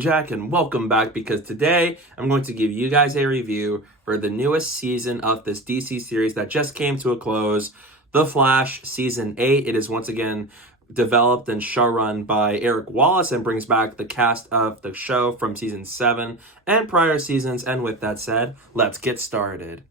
Jack, and welcome back because today I'm going to give you guys a review for the newest season of this DC series that just came to a close, The Flash Season 8. It is once again developed and showrun by Eric Wallace and brings back the cast of the show from Season 7 and prior seasons. And with that said, let's get started.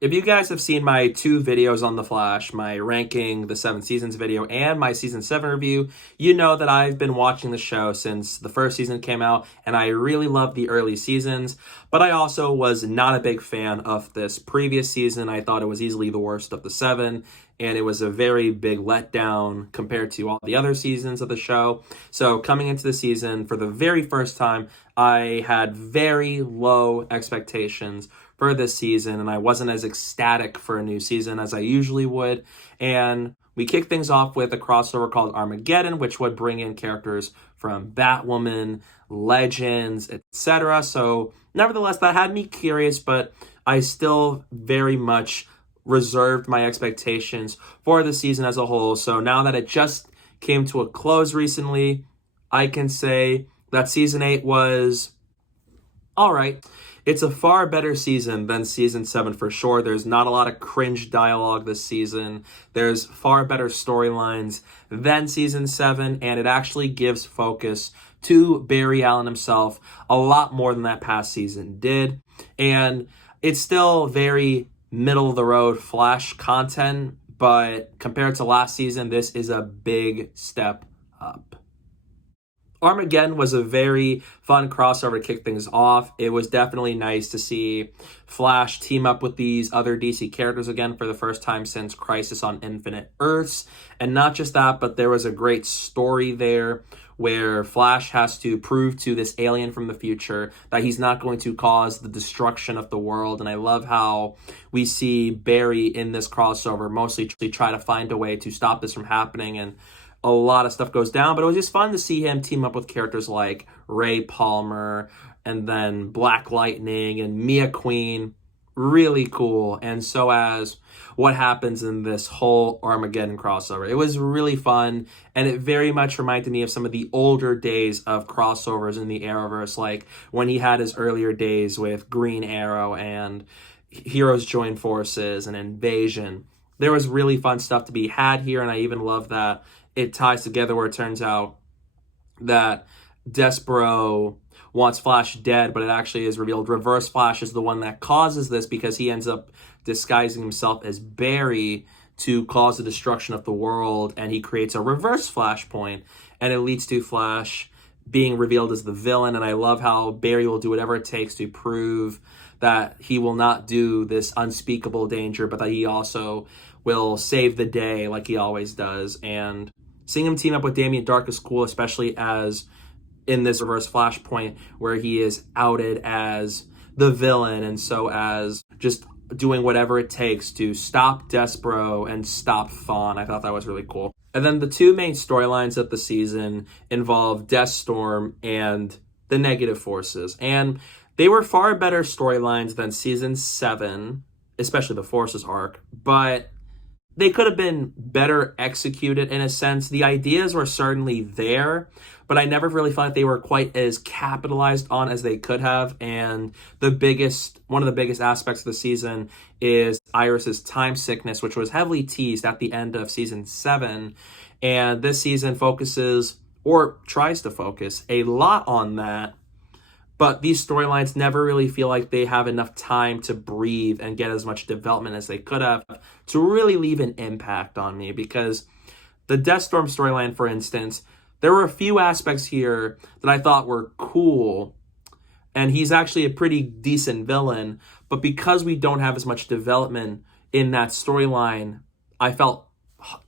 If you guys have seen my two videos on The Flash, my ranking the 7 seasons video and my Season 7 review, you know that I've been watching the show since the first season came out, and I really loved the early seasons, but I also was not a big fan of this previous season. I thought it was easily the worst of the 7, and it was a very big letdown compared to all the other seasons of the show. So coming into the season, for the very first time, I had very low expectations for this season, and I wasn't as ecstatic for a new season as I usually would. And we kicked things off with a crossover called Armageddon, which would bring in characters from Batwoman, Legends, etc. So nevertheless, that had me curious, but I still very much reserved my expectations for the season as a whole. So now that it just came to a close recently, I can say that Season 8 was all right. It's a far better season than Season 7 for sure. There's not a lot of cringe dialogue this season. There's far better storylines than Season 7, and it actually gives focus to Barry Allen himself a lot more than that past season did. And it's still very middle-of-the-road Flash content, but compared to last season, this is a big step up. Armageddon was a very fun crossover to kick things off. It was definitely nice to see Flash team up with these other DC characters again for the first time since Crisis on Infinite Earths. And not just that, but there was a great story there where Flash has to prove to this alien from the future that he's not going to cause the destruction of the world. And I love how we see Barry in this crossover mostly try to find a way to stop this from happening, and a lot of stuff goes down, but it was just fun to see him team up with characters like Ray Palmer and then Black Lightning and Mia Queen. Really cool. And so as what happens in this whole Armageddon crossover. It was really fun, and it very much reminded me of some of the older days of crossovers in the Arrowverse, like when he had his earlier days with Green Arrow and Heroes Join Forces and Invasion. There was really fun stuff to be had here, and I even love that it ties together where it turns out that Despero wants Flash dead, but it actually is revealed Reverse Flash is the one that causes this because he ends up disguising himself as Barry to cause the destruction of the world, and he creates a reverse Flashpoint, and it leads to Flash being revealed as the villain. And I love how Barry will do whatever it takes to prove that he will not do this unspeakable danger, but that he also will save the day like he always does. And seeing him team up with Damien Darhk is cool, especially as in this reverse Flashpoint where he is outed as the villain, and so as just doing whatever it takes to stop Despero and stop Thawne. I thought that was really cool. And then the two main storylines of the season involve Deathstorm and the Negative Forces. And they were far better storylines than Season 7, especially the Forces arc, but they could have been better executed in a sense. The ideas were certainly there, but I never really felt like they were quite as capitalized on as they could have. And one of the biggest aspects of the season is Iris's time sickness, which was heavily teased at the end of Season 7. And this season focuses, or tries to focus, a lot on that. But these storylines never really feel like they have enough time to breathe and get as much development as they could have to really leave an impact on me. Because the Deathstorm storyline, for instance, there were a few aspects here that I thought were cool, and he's actually a pretty decent villain. But because we don't have as much development in that storyline, I felt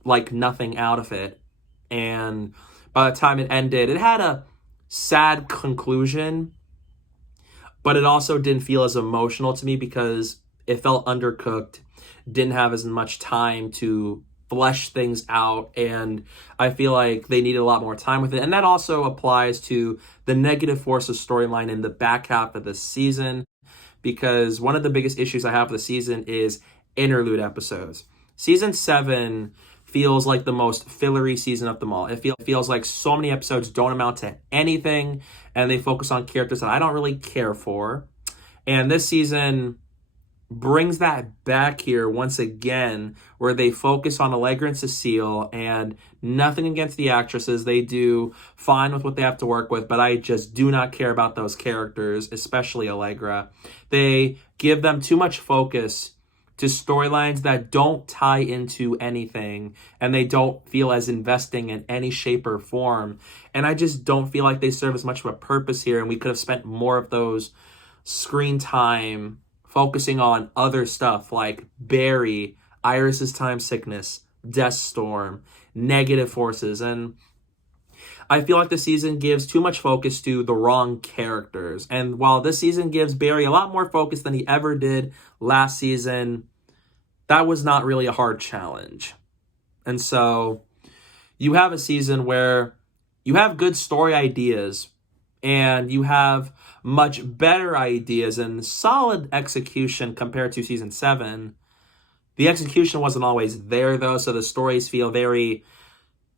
like nothing out of it. And by the time it ended, it had a sad conclusion, but it also didn't feel as emotional to me because it felt undercooked, didn't have as much time to flesh things out, and I feel like they needed a lot more time with it. And that also applies to the Negative Forces storyline in the back half of the season, because one of the biggest issues I have with the season is interlude episodes. Season 7 feels like the most fillery season of them all. It feels like so many episodes don't amount to anything, and they focus on characters that I don't really care for. And this season brings that back here once again, where they focus on Allegra and Cecile, and nothing against the actresses. They do fine with what they have to work with, but I just do not care about those characters, especially Allegra. They give them too much focus to storylines that don't tie into anything, and they don't feel as investing in any shape or form. And I just don't feel like they serve as much of a purpose here, and we could have spent more of those screen time focusing on other stuff like Barry, Iris's time sickness, Death Storm, negative forces. And I feel like the season gives too much focus to the wrong characters. And while this season gives Barry a lot more focus than he ever did last season, that was not really a hard challenge. And so you have a season where you have good story ideas, and you have much better ideas and solid execution compared to season 7. The execution wasn't always there, though, so the stories feel very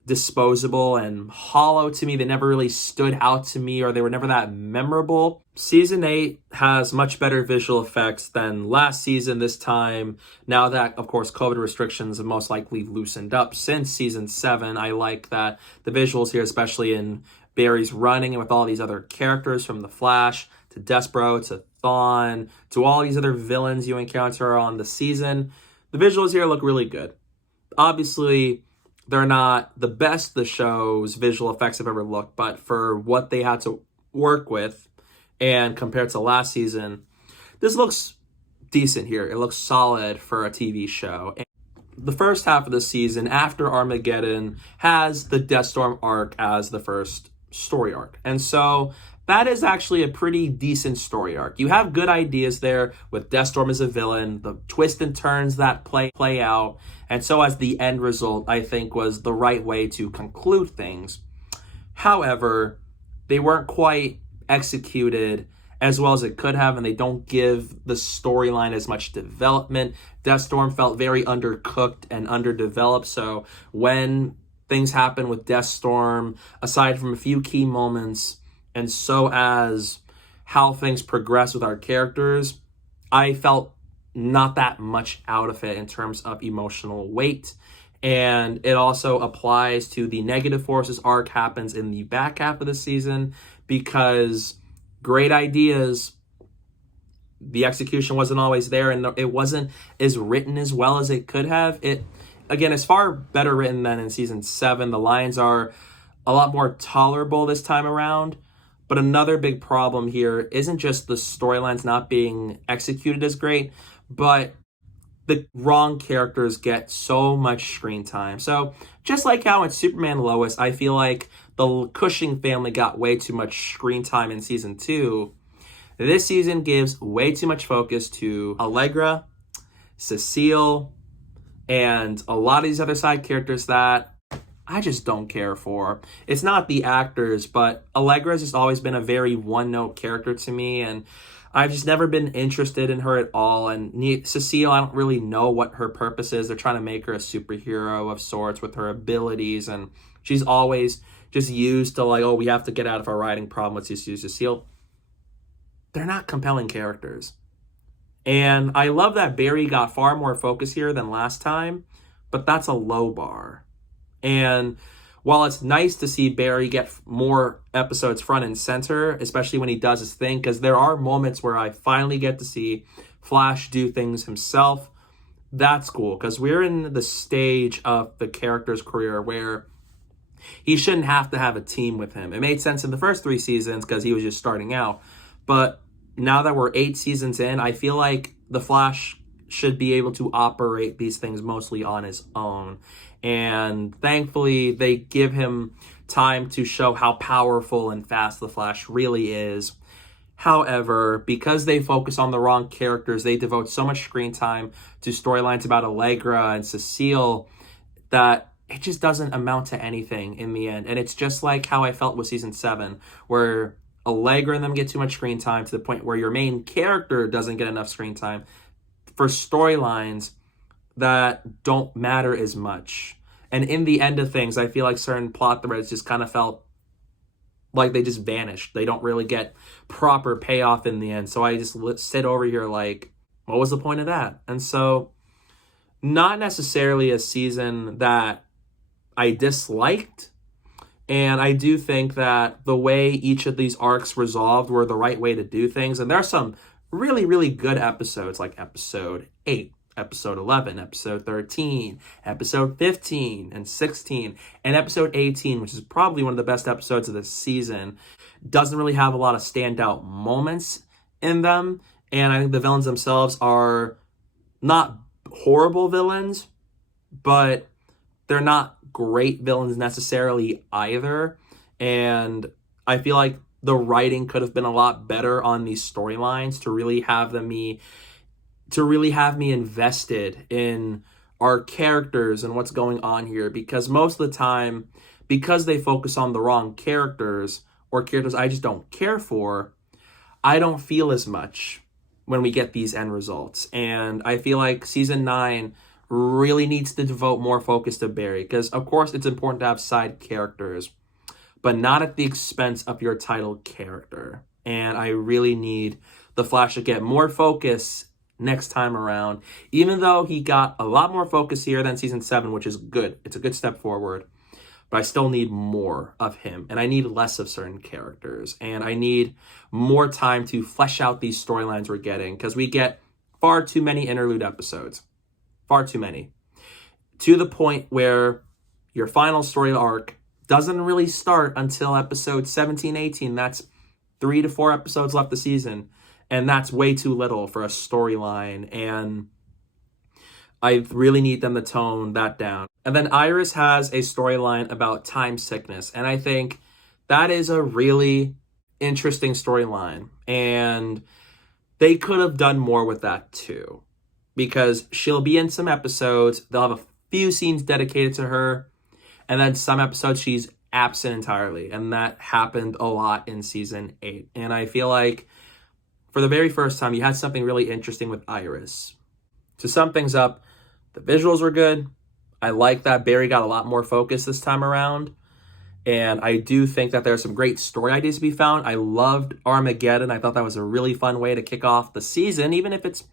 disposable and hollow to me. They never really stood out to me, or they were never that memorable. Season 8 has much better visual effects than last season this time. Now that, of course, COVID restrictions have most likely loosened up since season 7, I like that the visuals here, especially in Barry's running and with all these other characters, from the Flash to Despero to Thawne to all these other villains you encounter on the season, the visuals here look really good. Obviously, they're not the best the show's visual effects have ever looked, but for what they had to work with and compared to last season, this looks decent here. It looks solid for a TV show. And the first half of the season, after Armageddon, has the Deathstorm arc as the first story arc. And so that is actually a pretty decent story arc. You have good ideas there with Deathstorm as a villain, the twists and turns that play out, and so as the end result, I think, was the right way to conclude things. However, they weren't quite executed as well as it could have, and they don't give the storyline as much development. Deathstorm felt very undercooked and underdeveloped, so when things happen with Deathstorm, aside from a few key moments, and so as how things progress with our characters, I felt not that much out of it in terms of emotional weight. And it also applies to the Negative Forces arc happens in the back half of the season, because great ideas, the execution wasn't always there, and it wasn't as written as well as it could have. Again, it's far better written than in season 7. The lines are a lot more tolerable this time around. But another big problem here isn't just the storylines not being executed as great, but the wrong characters get so much screen time. So just like how in Superman Lois, I feel like the Cushing family got way too much screen time in season 2. This season gives way too much focus to Allegra, Cecile, and a lot of these other side characters that I just don't care for. It's not the actors, but Allegra has just always been a very one-note character to me, and I've just never been interested in her at all. And Cecile, I don't really know what her purpose is. They're trying to make her a superhero of sorts with her abilities, and she's always just used to, like, oh, we have to get out of our writing problem. Let's just use Cecile. They're not compelling characters. And I love that Barry got far more focus here than last time, but that's a low bar. And while it's nice to see Barry get more episodes front and center, especially when he does his thing, because there are moments where I finally get to see Flash do things himself, that's cool, because we're in the stage of the character's career where he shouldn't have to have a team with him. It made sense in the first 3 seasons because he was just starting out. But now that we're 8 seasons in, I feel like the Flash should be able to operate these things mostly on his own. And thankfully, they give him time to show how powerful and fast the Flash really is. However, because they focus on the wrong characters, they devote so much screen time to storylines about Allegra and Cecile that it just doesn't amount to anything in the end. And it's just like how I felt with season 7, where Allegra and them get too much screen time to the point where your main character doesn't get enough screen time for storylines that don't matter as much. And in the end of things, I feel like certain plot threads just kind of felt like they just vanished. They don't really get proper payoff in the end. So I just sit over here like, what was the point of that? And so, not necessarily a season that I disliked. And I do think that the way each of these arcs resolved were the right way to do things. And there are some really, really good episodes, like episode 8, episode 11, episode 13, episode 15 and 16, and episode 18, which is probably one of the best episodes of this season. Doesn't really have a lot of standout moments in them. And I think the villains themselves are not horrible villains, but they're not great villains necessarily either. And I feel like the writing could have been a lot better on these storylines to really have me invested in our characters and what's going on here. Because most of the time, because they focus on the wrong characters or characters I just don't care for, I don't feel as much when we get these end results. And I feel like season 9 really needs to devote more focus to Barry, because of course it's important to have side characters, but not at the expense of your title character. And I really need the Flash to get more focus next time around, even though he got a lot more focus here than season 7, which is good. It's a good step forward, but I still need more of him, and I need less of certain characters, and I need more time to flesh out these storylines we're getting, because we get far too many interlude episodes. Far too many. To the point where your final story arc doesn't really start until episode 17, 18. That's 3 to 4 episodes left the season. And that's way too little for a storyline. And I really need them to tone that down. And then Iris has a storyline about time sickness. And I think that is a really interesting storyline. And they could have done more with that too, because she'll be in some episodes, they'll have a few scenes dedicated to her, and then some episodes she's absent entirely. And that happened a lot in season 8. And I feel like for the very first time, you had something really interesting with Iris. To sum things up, the visuals were good. I like that Barry got a lot more focus this time around. And I do think that there are some great story ideas to be found. I loved Armageddon. I thought that was a really fun way to kick off the season, even if it's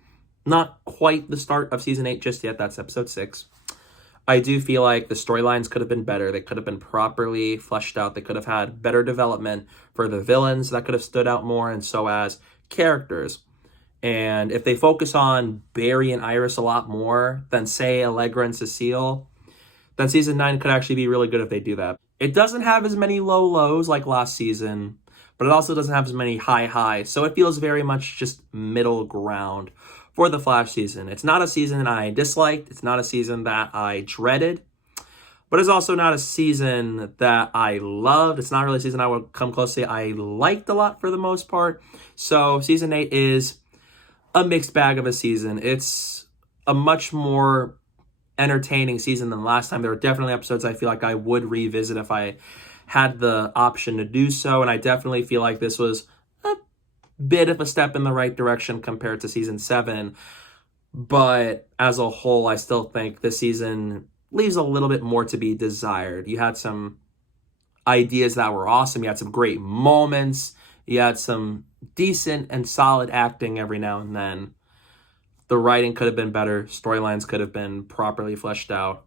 not quite the start of season 8 just yet. That's episode 6. I do feel like the storylines could have been better. They could have been properly fleshed out. They could have had better development for the villains that could have stood out more, and so as characters. And if they focus on Barry and Iris a lot more than, say, Allegra and Cecile, then season 9 could actually be really good if they do that. It doesn't have as many low lows like last season, but it also doesn't have as many high highs. So it feels very much just middle ground for the Flash season. It's not a season I disliked. It's not a season that I dreaded. But it's also not a season that I loved. It's not really a season I would come close to say I liked a lot for the most part. So season 8 is a mixed bag of a season. It's a much more entertaining season than last time. There are definitely episodes I feel like I would revisit if I had the option to do so. And I definitely feel like this was a bit of a step in the right direction compared to season 7. But as a whole, I still think this season leaves a little bit more to be desired. You had some ideas that were awesome. You had some great moments. You had some decent and solid acting every now and then. The writing could have been better. Storylines could have been properly fleshed out.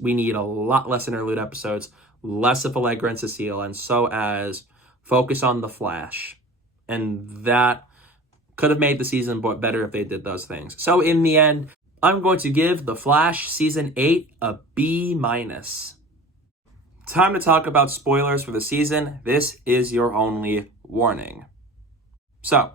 We need a lot less interlude episodes, less of Allegra and Cecile, and so as focus on the Flash. And that could have made the season better if they did those things. So in the end, I'm going to give The Flash Season 8 a B-. Time to talk about spoilers for the season. This is your only warning. So,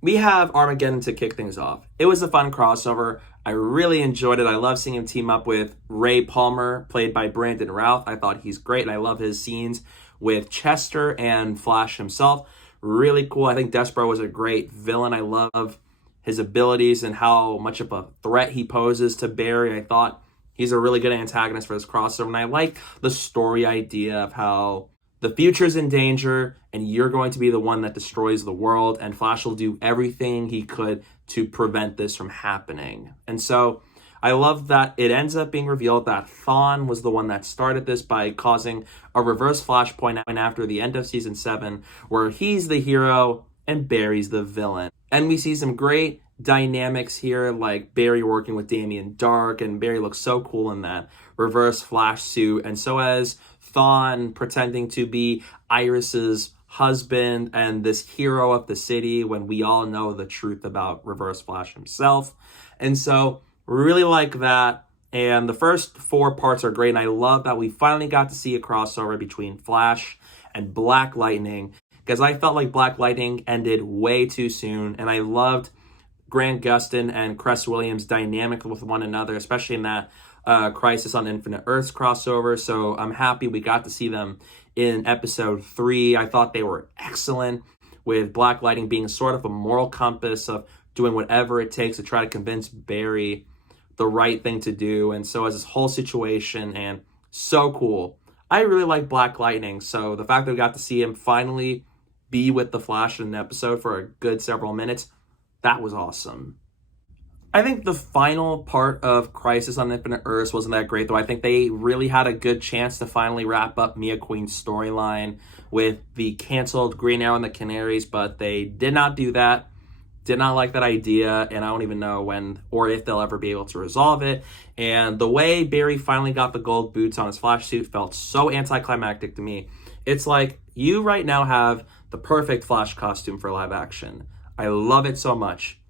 we have Armageddon to kick things off. It was a fun crossover. I really enjoyed it. I love seeing him team up with Ray Palmer, played by Brandon Routh. I thought he's great, and I love his scenes with Chester and Flash himself. Really cool. I think Despero was a great villain. I love his abilities and how much of a threat he poses to Barry. I thought he's a really good antagonist for this crossover. And I like the story idea of how the future's in danger and you're going to be the one that destroys the world, and Flash will do everything he could to prevent this from happening. And so I love that it ends up being revealed that Thawne was the one that started this by causing a reverse flashpoint after the end of season 7, where he's the hero and Barry's the villain. And we see some great dynamics here, like Barry working with Damien Dark, and Barry looks so cool in that reverse flash suit, and so as Thawne pretending to be Iris's husband and this hero of the city, when we all know the truth about Reverse Flash himself. And so really like that. And the first 4 parts are great, and I love that we finally got to see a crossover between Flash and Black Lightning, because I felt like Black Lightning ended way too soon, and I loved Grant Gustin and Cress Williams' dynamic with one another, especially in that Crisis on Infinite Earths crossover. So I'm happy we got to see them in episode 3. I thought they were excellent, with Black Lightning being sort of a moral compass of doing whatever it takes to try to convince Barry the right thing to do. And so as this whole situation, and so cool. I really like Black Lightning, so the fact that we got to see him finally be with the Flash in an episode for a good several minutes, that was awesome. I think the final part of Crisis on Infinite Earths wasn't that great, though. I think they really had a good chance to finally wrap up Mia Queen's storyline with the canceled Green Arrow and the Canaries, but they did not do that. Did not like that idea, and I don't even know when or if they'll ever be able to resolve it. And the way Barry finally got the gold boots on his Flash suit felt so anticlimactic to me. It's like, you right now have the perfect Flash costume for live action. I love it so much.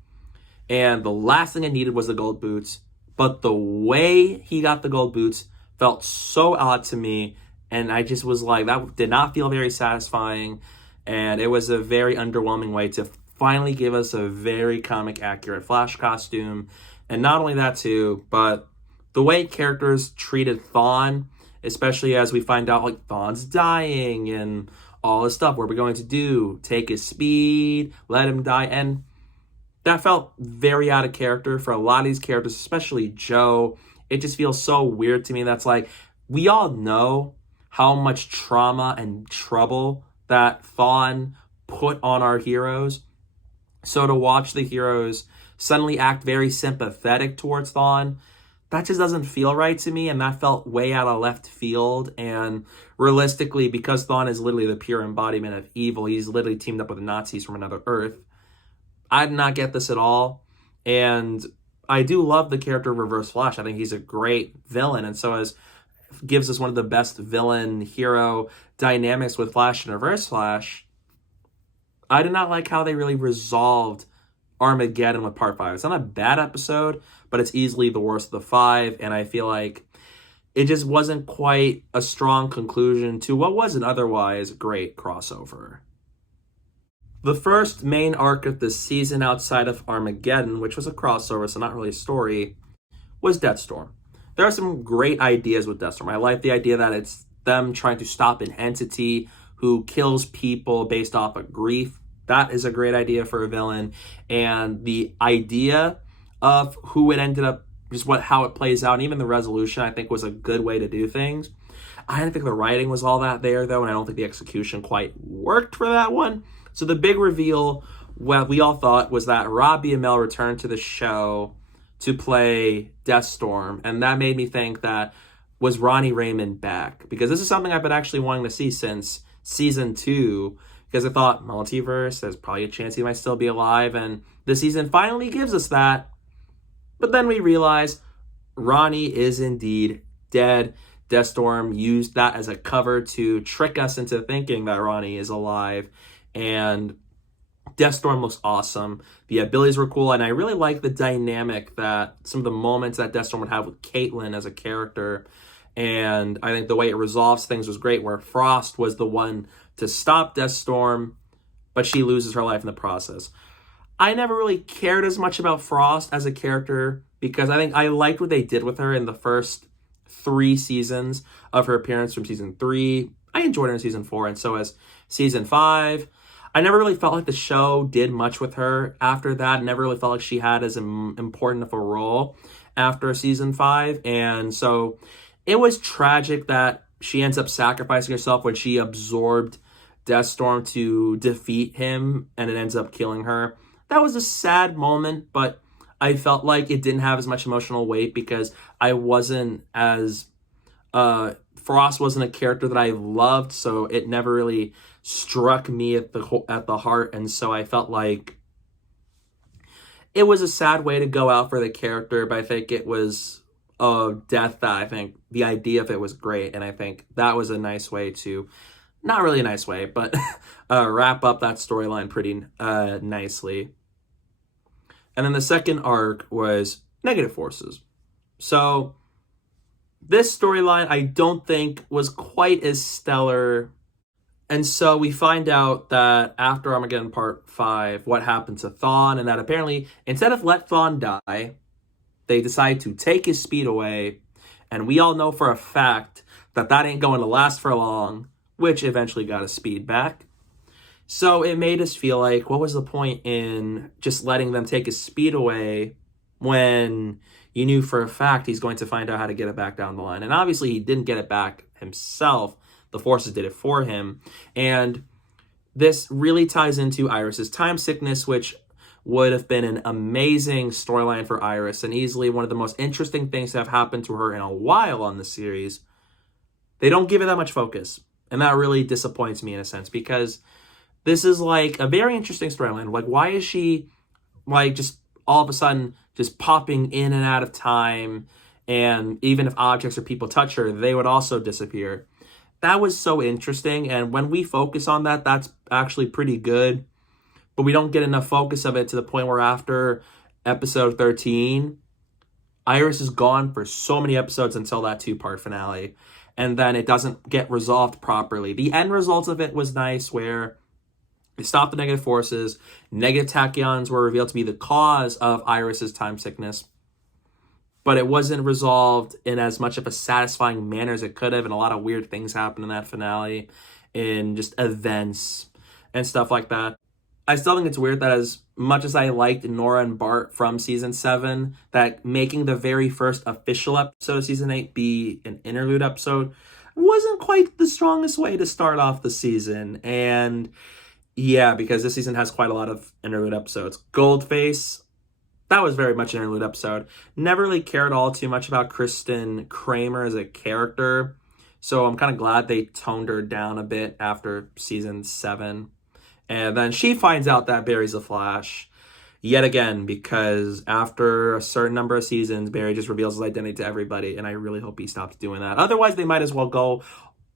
And the last thing I needed was the gold boots. But the way he got the gold boots felt so odd to me. And I just was like, that did not feel very satisfying. And it was a very underwhelming way to finally give us a very comic accurate Flash costume. And not only that too, but the way characters treated Thawne, especially as we find out like Thawne's dying and all this stuff. What are we going to do? Take his speed, let him die. And that felt very out of character for a lot of these characters, especially Joe. It just feels so weird to me. That's like, we all know how much trauma and trouble that Thawne put on our heroes. So to watch the heroes suddenly act very sympathetic towards Thawne, that just doesn't feel right to me, and that felt way out of left field. And realistically, because Thawne is literally the pure embodiment of evil, he's literally teamed up with the Nazis from another Earth, I did not get this at all. And I do love the character of Reverse Flash. I think he's a great villain, and so as gives us one of the best villain-hero dynamics with Flash and Reverse Flash. I did not like how they really resolved Armageddon with Part 5. It's not a bad episode, but it's easily the worst of the 5, and I feel like it just wasn't quite a strong conclusion to what was an otherwise great crossover. The first main arc of the season outside of Armageddon, which was a crossover, so not really a story, was Deathstorm. There are some great ideas with Deathstorm. I like the idea that it's them trying to stop an entity who kills people based off of grief. That is a great idea for a villain. And the idea of who it ended up, just how it plays out, and even the resolution, I think was a good way to do things. I didn't think the writing was all that there, though, and I don't think the execution quite worked for that one. So the big reveal, what we all thought, was that Robbie Amell returned to the show to play Deathstorm, and that made me think that, was Ronnie Raymond back? Because this is something I've been actually wanting to see since season 2, because I thought, multiverse, there's probably a chance he might still be alive, and this season finally gives us that. But then we realize Ronnie is indeed dead. Deathstorm used that as a cover to trick us into thinking that Ronnie is alive, and Deathstorm looks awesome. The abilities were cool, and I really like the dynamic that some of the moments that Deathstorm would have with Caitlin as a character. And I think the way it resolves things was great, where Frost was the one to stop Deathstorm, but she loses her life in the process. I never really cared as much about Frost as a character, because I think I liked what they did with her in the first 3 seasons of her appearance from season 3. I enjoyed her in season 4, and so as season 5. I never really felt like the show did much with her after that. Never really felt like she had as important of a role after season 5. And so it was tragic that she ends up sacrificing herself when she absorbed Deathstorm to defeat him, and it ends up killing her. That was a sad moment, but I felt like it didn't have as much emotional weight because I wasn't as Frost wasn't a character that I loved, so it never really struck me at the heart, and so I felt like it was a sad way to go out for the character, but I think it was a death that I think the idea of it was great, and I think that was a nice way to, not really a nice way, but wrap up that storyline pretty nicely. And then the second arc was Negative Forces. So this storyline I don't think was quite as stellar. And so we find out that after Armageddon Part 5, what happened to Thawne, and that apparently instead of let Thawne die, they decide to take his speed away. And we all know for a fact that that ain't going to last for long, which eventually got his speed back. So it made us feel like, what was the point in just letting them take his speed away when you knew for a fact he's going to find out how to get it back down the line? And obviously he didn't get it back himself. The Forces did it for him. And this really ties into Iris's time sickness, which would have been an amazing storyline for Iris and easily one of the most interesting things that have happened to her in a while on the series. They don't give it that much focus. And that really disappoints me in a sense, because this is like a very interesting storyline. Like, why is she like just all of a sudden just popping in and out of time? And even if objects or people touch her, they would also disappear. That was so interesting. And when we focus on that, that's actually pretty good. But we don't get enough focus of it to the point where after episode 13, Iris is gone for so many episodes until that 2-part finale. And then it doesn't get resolved properly. The end result of it was nice, where they stopped the negative forces. Negative tachyons were revealed to be the cause of Iris's time sickness. But it wasn't resolved in as much of a satisfying manner as it could have. And a lot of weird things happened in that finale, in just events and stuff like that. I still think it's weird that as much as I liked Nora and Bart from season 7, that making the very first official episode of season 8 be an interlude episode wasn't quite the strongest way to start off the season. And yeah, because this season has quite a lot of interlude episodes. Goldface, that was very much an interlude episode. Never really cared all too much about Kristen Kramer as a character, so I'm kind of glad they toned her down a bit after season 7. And then she finds out that Barry's a Flash yet again, because after a certain number of seasons, Barry just reveals his identity to everybody, and I really hope he stops doing that. Otherwise, they might as well go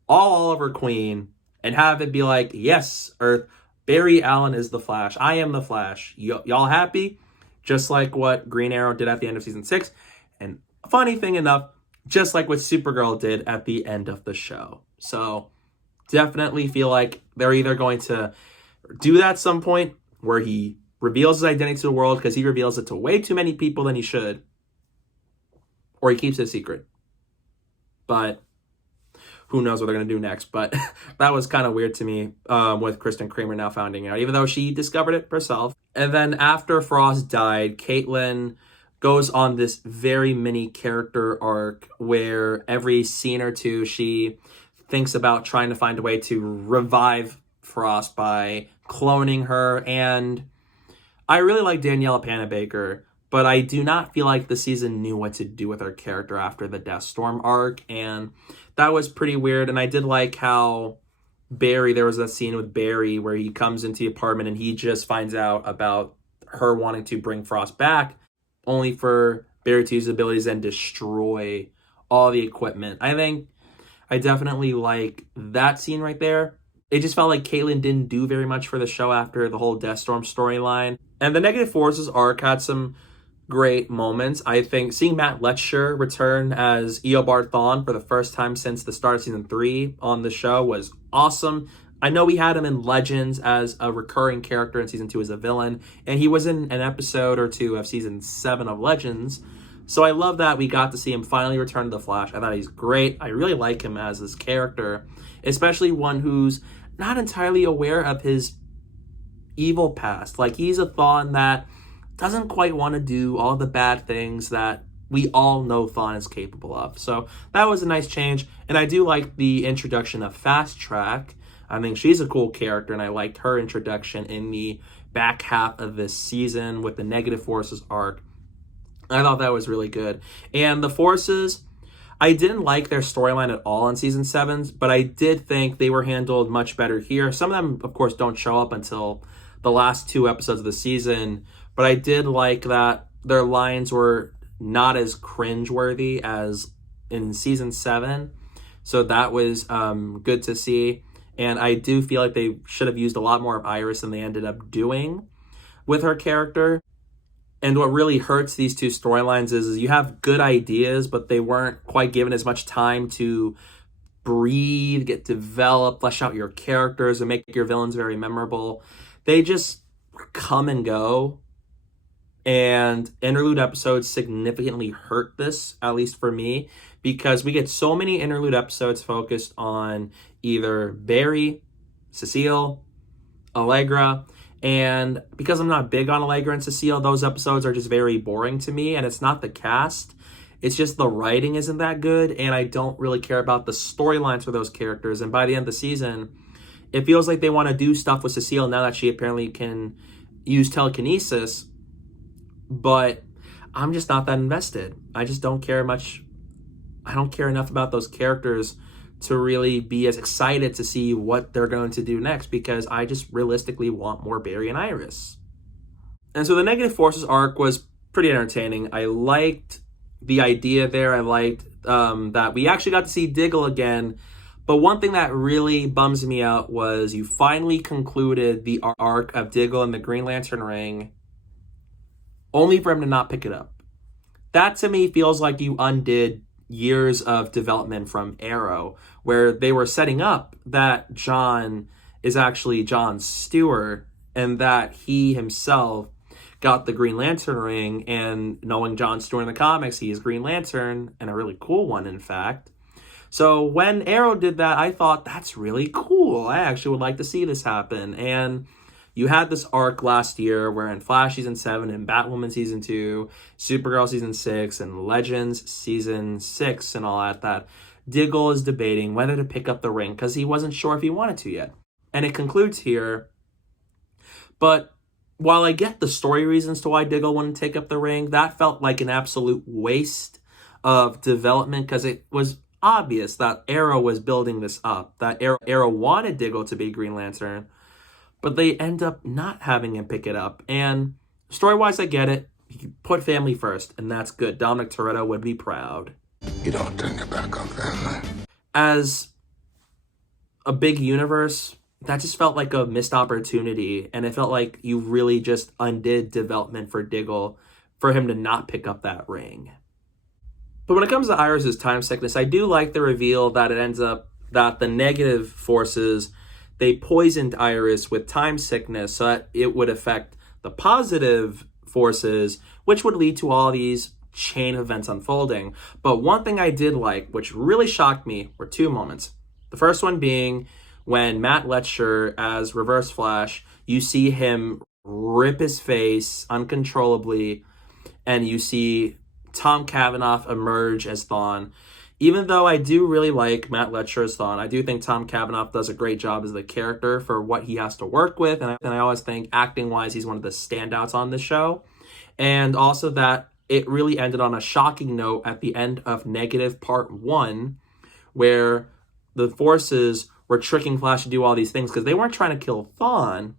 all Oliver Queen and have it be like, yes, Earth, Barry Allen is the Flash. I am the Flash. Y'all happy? Just like what Green Arrow did at the end of season 6. And funny thing enough, just like what Supergirl did at the end of the show. So definitely feel like they're either going to do that at some point where he reveals his identity to the world, because he reveals it to way too many people than he should, or he keeps it a secret. But who knows what they're going to do next. But that was kind of weird to me, with Kristen Kramer now finding out, even though she discovered it herself. And then after Frost died, Caitlin goes on this very mini character arc where every scene or two she thinks about trying to find a way to revive Frost by cloning her. And I really like Danielle Panabaker, but I do not feel like the season knew what to do with her character after the Deathstorm arc, and that was pretty weird. And I did like how Barry, there was that scene with Barry where he comes into the apartment and he just finds out about her wanting to bring Frost back, only for Barry to use his abilities and destroy all the equipment. I think I definitely like that scene right there. It just felt like Caitlin didn't do very much for the show after the whole Deathstorm storyline. And the Negative Forces arc had some great moments. I think seeing Matt Letcher return as Eobard Thawne for the first time since the start of season 3 on the show was awesome. I know we had him in Legends as a recurring character in season 2 as a villain, and he was in an episode or 2 of season 7 of Legends. So I love that we got to see him finally return to the Flash. I thought he's great. I really like him as this character, especially one who's not entirely aware of his evil past. Like, he's a Thawne that doesn't quite want to do all the bad things that we all know Thawne is capable of. So that was a nice change. And I do like the introduction of Fast Track. I think she's a cool character, and I liked her introduction in the back half of this season with the Negative Forces arc. I thought that was really good. And the Forces, I didn't like their storyline at all in season 7, but I did think they were handled much better here. Some of them, of course, don't show up until the last 2 episodes of the season, but I did like that their lines were not as cringeworthy as in season 7. So that was good to see. And I do feel like they should have used a lot more of Iris than they ended up doing with her character. And what really hurts these 2 storylines is you have good ideas, but they weren't quite given as much time to breathe, get developed, flesh out your characters, and make your villains very memorable. They just come and go. And interlude episodes significantly hurt this, at least for me, because we get so many interlude episodes focused on either Barry, Cecile, Allegra, and because I'm not big on Allegra and Cecile, those episodes are just very boring to me, and it's not the cast. It's just the writing isn't that good, and I don't really care about the storylines for those characters. And by the end of the season, it feels like they want to do stuff with Cecile now that she apparently can use telekinesis, but I'm just not that invested. I just don't care much. I don't care enough about those characters to really be as excited to see what they're going to do next, because I just realistically want more Barry and Iris. And so the Negative Forces arc was pretty entertaining. I liked the idea there. I liked that we actually got to see Diggle again. But one thing that really bums me out was you finally concluded the arc of Diggle and the Green Lantern ring, only for him to not pick it up. That to me feels like you undid years of development from Arrow, where they were setting up that John is actually John Stewart and that he himself got the Green Lantern ring, and knowing John Stewart in the comics, he is Green Lantern, and a really cool one, in fact. So when Arrow did that, I thought, that's really cool. I actually would like to see this happen. And you had this arc last year where in Flash Season 7 and Batwoman Season 2, Supergirl Season 6, and Legends Season 6 and all that Diggle is debating whether to pick up the ring because he wasn't sure if he wanted to yet. And it concludes here. But while I get the story reasons to why Diggle wouldn't take up the ring, that felt like an absolute waste of development, because it was obvious that Arrow was building this up, that Arrow wanted Diggle to be Green Lantern, but they end up not having him pick it up. And story-wise, I get it. You put family first, and that's good. Dominic Toretto would be proud. You don't turn your back on family. As a big universe, that just felt like a missed opportunity, and it felt like you really just undid development for Diggle for him to not pick up that ring. But when it comes to Iris's time sickness, I do like the reveal that it ends up that the Negative Forces, they poisoned Iris with time sickness so that it would affect the Positive Forces, which would lead to all these chain events unfolding. But one thing I did like, which really shocked me, were 2 moments. The first one being when Matt Letcher as Reverse Flash, you see him rip his face uncontrollably, and you see Tom Cavanagh emerge as Thawne. Even though I do really like Matt Letcher as Thawne, I do think Tom Cavanagh does a great job as the character for what he has to work with, and I always think acting-wise he's one of the standouts on the show. And also that it really ended on a shocking note at the end of Negative Part 1, where the Forces were tricking Flash to do all these things because they weren't trying to kill Thawne,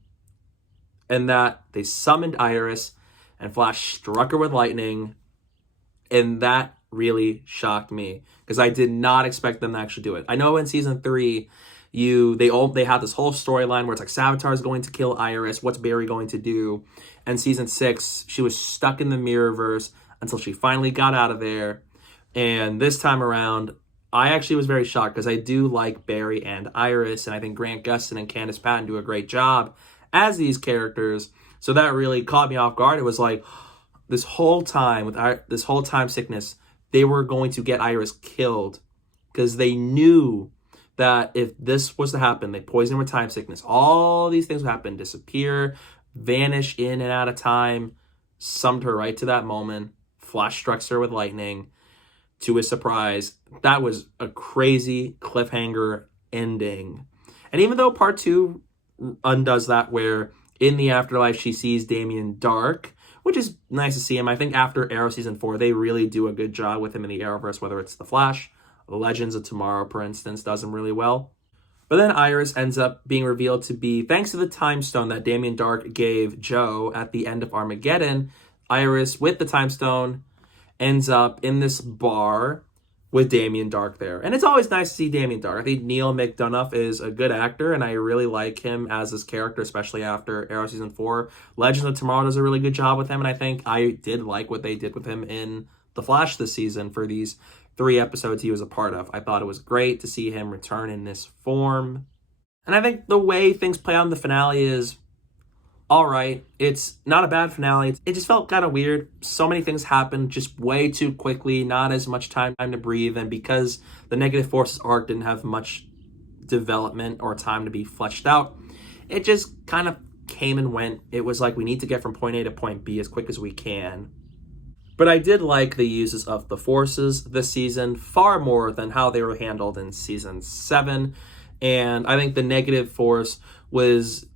and that they summoned Iris, and Flash struck her with lightning, and that really shocked me because I did not expect them to actually do it. I know in Season 3, they had this whole storyline where it's like Savitar's going to kill Iris, what's Barry going to do? And Season 6, she was stuck in the Mirrorverse until she finally got out of there. And this time around, I actually was very shocked because I do like Barry and Iris, and I think Grant Gustin and Candice Patton do a great job as these characters. So that really caught me off guard. It was like this whole time with this whole time sickness, they were going to get Iris killed because they knew that if this was to happen, they poisoned her with time sickness, all these things would happen, disappear, vanish in and out of time, summed her right to that moment. Flash strikes her with lightning. To his surprise, that was a crazy cliffhanger ending. And even though Part 2 undoes that, where in the afterlife she sees Damien Dark, which is nice to see him. I think after Arrow Season 4, they really do a good job with him in the Arrowverse, whether it's The Flash, Legends of Tomorrow, for instance, does him really well. But then Iris ends up being revealed to be, thanks to the time stone that Damien Darhk gave Joe at the end of Armageddon, Iris, with the time stone, ends up in this bar with Damien Darhk there. And it's always nice to see Damien Darhk. I think Neil McDonough is a good actor, and I really like him as this character, especially after Arrow Season 4. Legends of Tomorrow does a really good job with him, and I think I did like what they did with him in The Flash this season for these 3 episodes he was a part of. I thought it was great to see him return in this form. And I think the way things play out in the finale is all right. It's not a bad finale. It just felt kind of weird. So many things happened just way too quickly, not as much time to breathe. And because the Negative Forces arc didn't have much development or time to be fleshed out, it just kind of came and went. It was like, we need to get from point A to point B as quick as we can. But I did like the uses of the Forces this season far more than how they were handled in Season 7. And I think the Negative Force was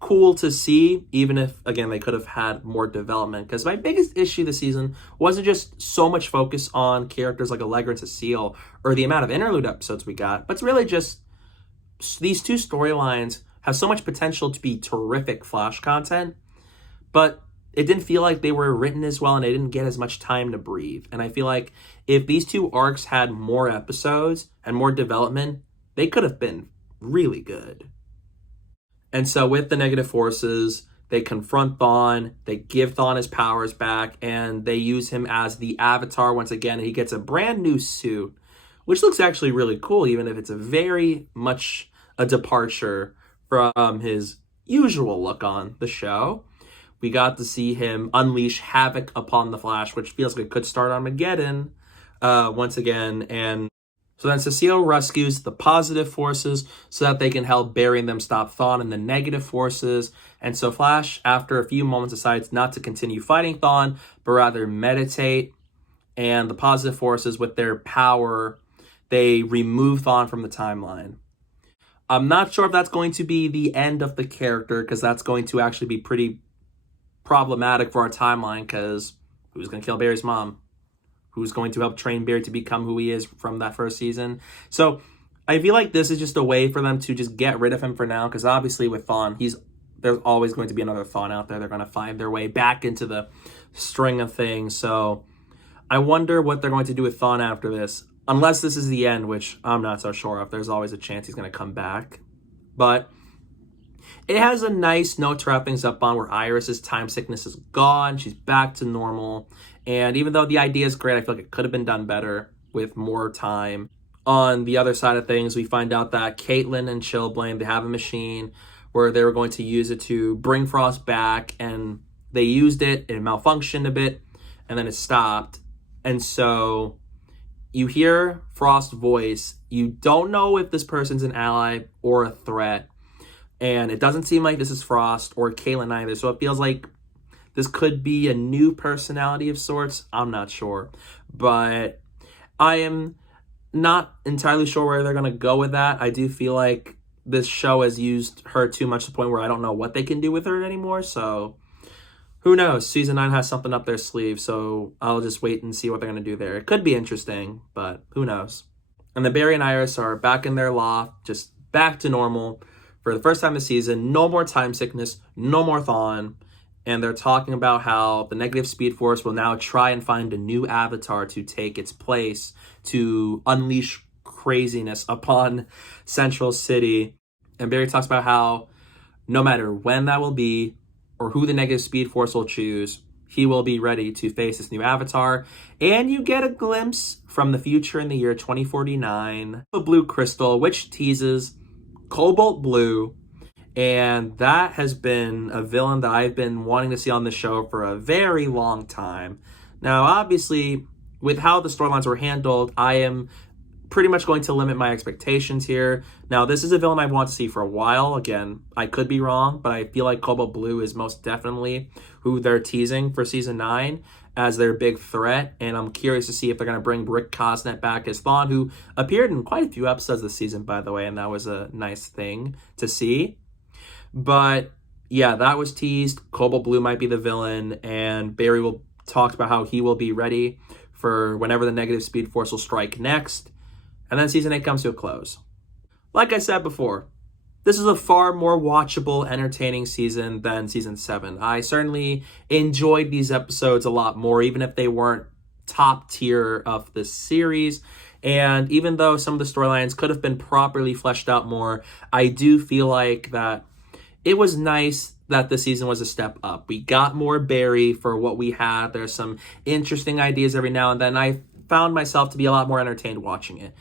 cool to see, even if, again, they could have had more development. Because my biggest issue this season wasn't just so much focus on characters like Allegra and Cecile or the amount of interlude episodes we got, but it's really just these 2 storylines have so much potential to be terrific Flash content, but it didn't feel like they were written as well and they didn't get as much time to breathe. And I feel like if these 2 arcs had more episodes and more development, they could have been really good. And so with the Negative Forces, they confront Thawne, they give Thawne his powers back, and they use him as the Avatar once again. And he gets a brand new suit, which looks actually really cool, even if it's a very much a departure from his usual look on the show. We got to see him unleash havoc upon the Flash, which feels like it could start Armageddon once again. And so then Cecile rescues the Positive Forces so that they can help Barry and them stop Thawne and the Negative Forces. And so Flash, after a few moments, decides not to continue fighting Thawne, but rather meditate. And the Positive Forces, with their power, they remove Thawne from the timeline. I'm not sure if that's going to be the end of the character, because that's going to actually be pretty problematic for our timeline, because who's going to kill Barry's mom? Who's going to help train Barry to become who he is from that first season? So I feel like this is just a way for them to just get rid of him for now, because obviously with Thawne, there's always going to be another Thawne out there. They're going to find their way back into the string of things. So I wonder what they're going to do with Thawne after this, unless this is the end, which I'm not so sure of. There's always a chance he's going to come back. But it has a nice note to wrap things up on, where Iris's time sickness is gone. She's back to normal. And even though the idea is great, I feel like it could have been done better with more time. On the other side of things, we find out that Caitlin and Chilblain, they have a machine where they were going to use it to bring Frost back, and they used it malfunctioned a bit, and then it stopped. And so you hear Frost's voice. You don't know if this person's an ally or a threat. And it doesn't seem like this is Frost or Caitlin either. So it feels like this could be a new personality of sorts. I'm not sure. But I am not entirely sure where they're going to go with that. I do feel like this show has used her too much to the point where I don't know what they can do with her anymore. So who knows? Season 9 has something up their sleeve. So I'll just wait and see what they're going to do there. It could be interesting, but who knows? And the Barry and Iris are back in their loft, just back to normal for the first time this season. No more time sickness, no more Thawne. And they're talking about how the Negative Speed Force will now try and find a new avatar to take its place, to unleash craziness upon Central City. And Barry talks about how no matter when that will be, or who the Negative Speed Force will choose, he will be ready to face this new avatar. And you get a glimpse from the future in the year 2049, a blue crystal, which teases Cobalt Blue. And that has been a villain that I've been wanting to see on the show for a very long time. Now, obviously, with how the storylines were handled, I am pretty much going to limit my expectations here. Now, this is a villain I've wanted to see for a while. Again, I could be wrong, but I feel like Cobalt Blue is most definitely who they're teasing for Season 9 as their big threat. And I'm curious to see if they're going to bring Rick Cosnet back as Thawne, who appeared in quite a few episodes this season, by the way, and that was a nice thing to see. But yeah, that was teased. Cobalt Blue might be the villain, and Barry will talk about how he will be ready for whenever the negative Speed Force will strike next. And then season 8 comes to a close. Like I said before, this is a far more watchable, entertaining season than season 7. I certainly enjoyed these episodes a lot more, even if they weren't top tier of the series. And even though some of the storylines could have been properly fleshed out more, I do feel like that it was nice that the season was a step up. We got more Barry for what we had. There's some interesting ideas every now and then. I found myself to be a lot more entertained watching it.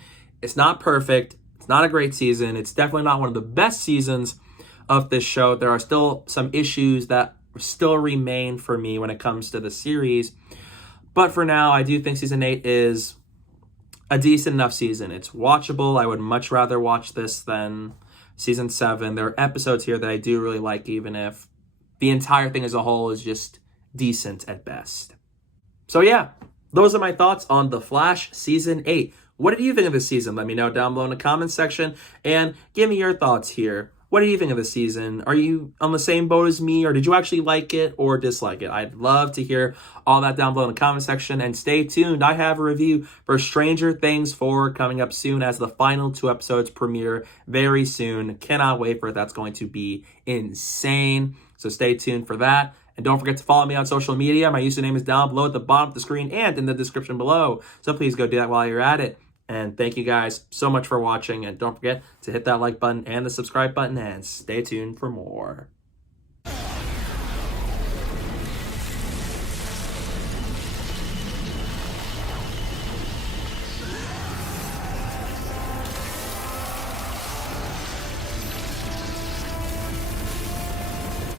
It's not perfect. It's not a great season. It's definitely not one of the best seasons of this show. There are still some issues that still remain for me when it comes to the series. But for now, I do think season 8 is a decent enough season. It's watchable. I would much rather watch this than season 7. There are episodes here that I do really like, even if the entire thing as a whole is just decent at best. So yeah, those are my thoughts on The Flash season 8. What did you think of this season? Let me know down below in the comments section and give me your thoughts here. What did you think of the season? Are you on the same boat as me, or did you actually like it or dislike it? I'd love to hear all that down below in the comment section. And stay tuned. I have a review for Stranger Things 4 coming up soon as the final 2 episodes premiere very soon. Cannot wait for it. That's going to be insane. So stay tuned for that. And don't forget to follow me on social media. My username is down below at the bottom of the screen and in the description below. So please go do that while you're at it. And thank you guys so much for watching. And don't forget to hit that like button and the subscribe button. And stay tuned for more.